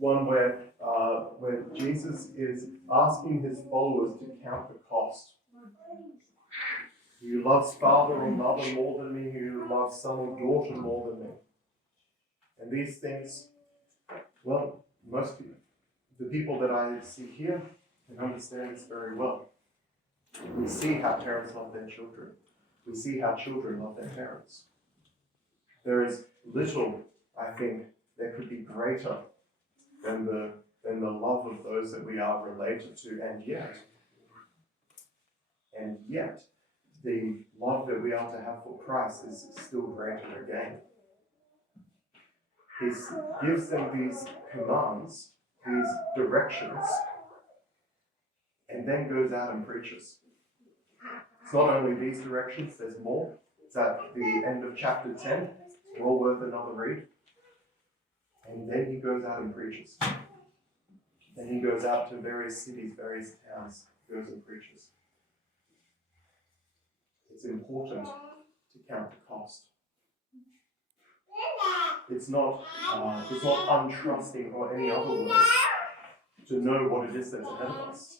one where Jesus is asking his followers to count the cost. Who loves father or mother more than me, who loves son or daughter more than me. And these things, well, most people, the people that I see here can understand this very well. We see how parents love their children. We see how children love their parents. There is little, I think, that could be greater than the love of those that we are related to, and yet, the love that we are to have for Christ is still greater again. He gives them these commands, these directions, and then goes out and preaches. It's not only these directions, there's more. It's at the end of chapter 10. It's well worth another read. And then he goes out and preaches. Then he goes out to various cities, various towns, goes and preaches. It's important to count the cost. It's not untrusting or any other word to know what it is that's ahead of us,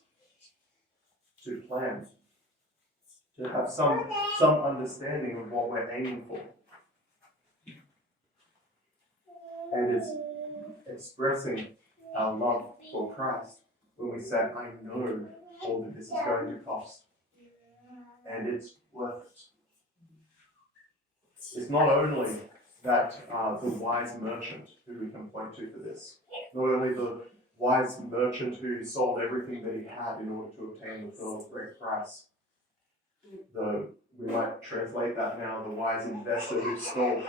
to plan, to have some understanding of what we're aiming for. And it's expressing our love for Christ when we say, I know all that this is going to cost. And it's worth it. It's not only that the wise merchant who we can point to for this, not only the wise merchant who sold everything that he had in order to obtain the pearl of great price. We might translate that now, the wise investor who sold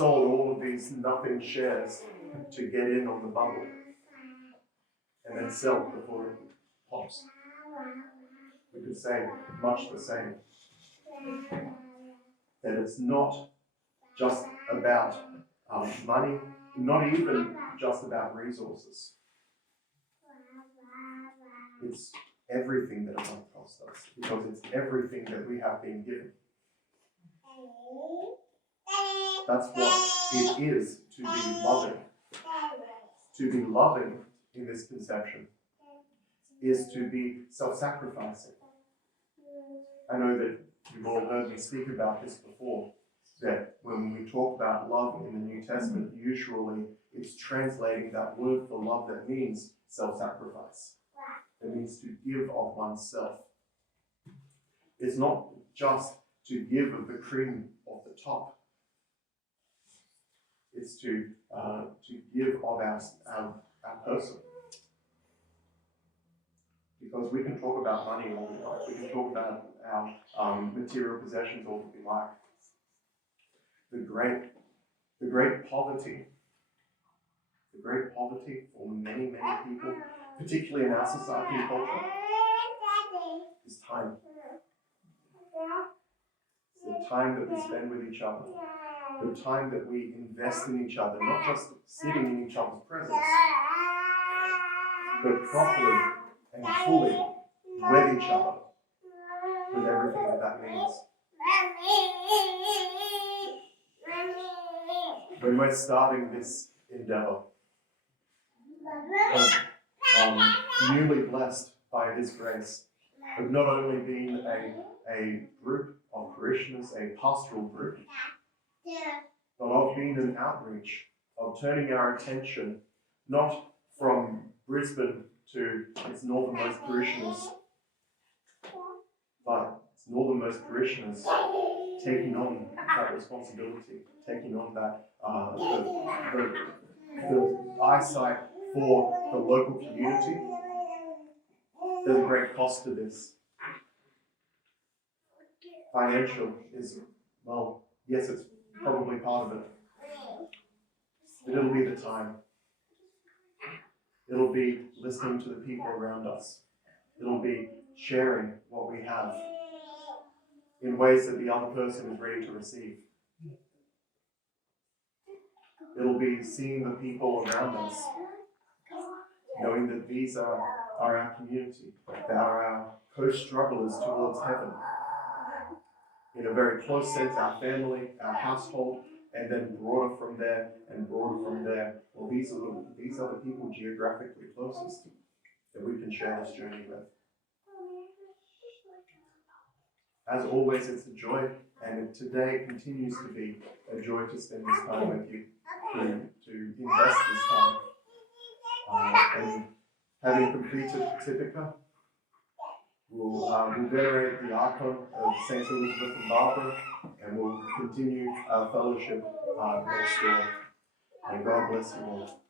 all of these nothing shares to get in on the bubble and then sell before it pops. We could say much the same. That it's not just about money, not even just about resources. It's everything that it might cost us, because it's everything that we have been given. That's what it is to be loving. To be loving in this conception is to be self-sacrificing. I know that you've all heard me speak about this before, that when we talk about love in the New Testament, usually it's translating that word for love that means self-sacrifice. It means to give of oneself. It's not just to give of the cream of the top. It's to give of our person. Because we can talk about money all we like. We can talk about our material possessions all that we like. The great poverty for many, many people, particularly in our society and culture, is time. It's the time that we spend with each other. The time that we invest in each other, not just sitting in each other's presence, but properly and fully with each other, with everything that means. When we're starting this endeavor, newly blessed by His grace, of not only being a group of parishioners, a pastoral group, but of being an outreach, of turning our attention not from Brisbane to its northernmost parishioners, but its northernmost parishioners taking on that responsibility, taking on that the eyesight for the local community. There's a great cost to this. Financial is, well, yes, it's probably part of it. But it'll be the time. It'll be listening to the people around us. It'll be sharing what we have in ways that the other person is ready to receive. It'll be seeing the people around us, knowing that these are our community. They are our co-strugglers towards heaven. In a very close sense, our family, our household, and then broader from there, and broader from there. Well, these are the people geographically closest that we can share this journey with. As always, it's a joy, and today continues to be a joy to spend this time with you, to invest this time. And having completed Typica, we'll venerate the icon of Saints Elizabeth and Barbara, and we'll continue our fellowship next door. May God bless you all.